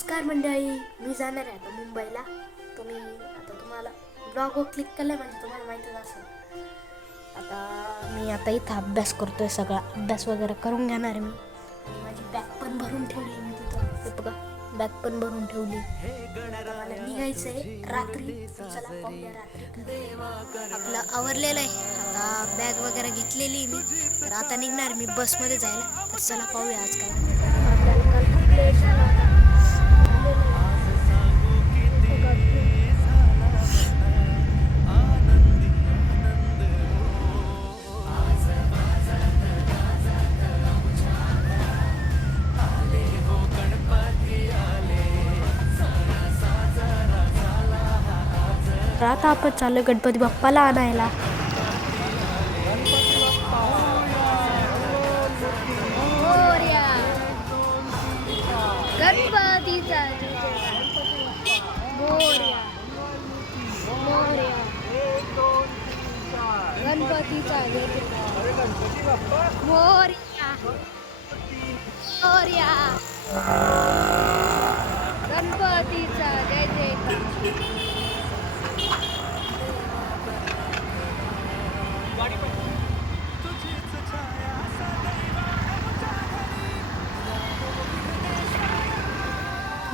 नमस्कार मंडळी, मी जाणार आहे आता मुंबईला. तुम्हाला ब्लॉगवर क्लिक केलं म्हणजे तुम्हाला माहितीच असेल. मी आता इथं अभ्यास करतोय, सगळा अभ्यास वगैरे करून घेणार मी. आणि माझी बॅग पण भरून ठेवली मी तिथं, ते बघा बॅग पण भरून ठेवली. मला निघायचंय रात्री. चला पाहूया रात्री. आपलं आवरलेलं आहे, आता बॅग वगैरे घेतलेली मी, तर आता निघणार मी बसमध्ये जायला. तर चला पाहूया आज काय. तर आता आपण चालू गणपती बाप्पाला आणायला. गणपतीचा जय जय.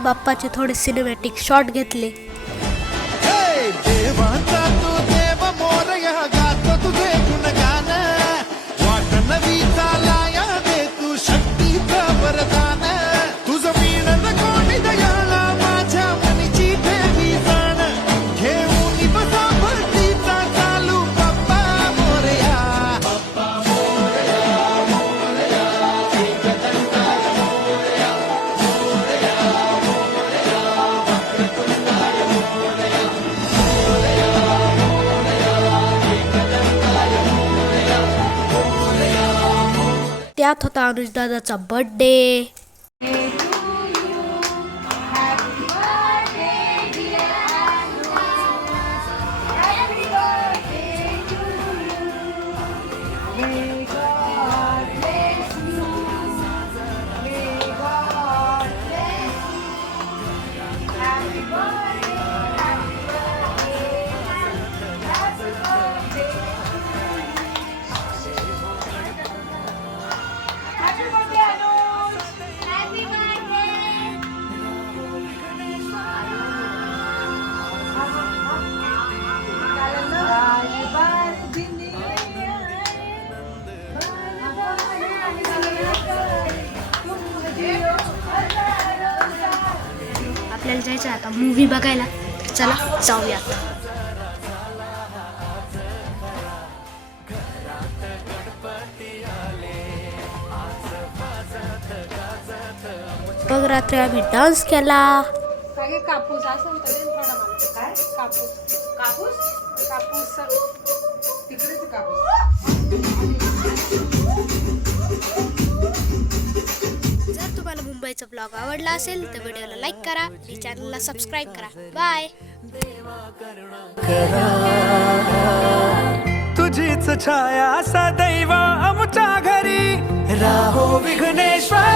बाप्पाचे थोडे सिनेमॅटिक शॉट घेतले. त्यात होता अनुज दादाचा बर्थडे. आपल्याला जायचं आता मूवी बघायला. चला जाऊयात. बघ रात्री आम्ही डान्स केला. कापूस असं काय कापूस कापूस कापूस तिकडेच कापूस. जर तुम्हाला मुंबईचा ब्लॉग आवडला असेल तर व्हिडिओला लाईक करा आणि चॅनलला सबस्क्राईब करा. बाय. तुझीच छाया सदैव आमच्या घरी राहो विघ्नेश्वर.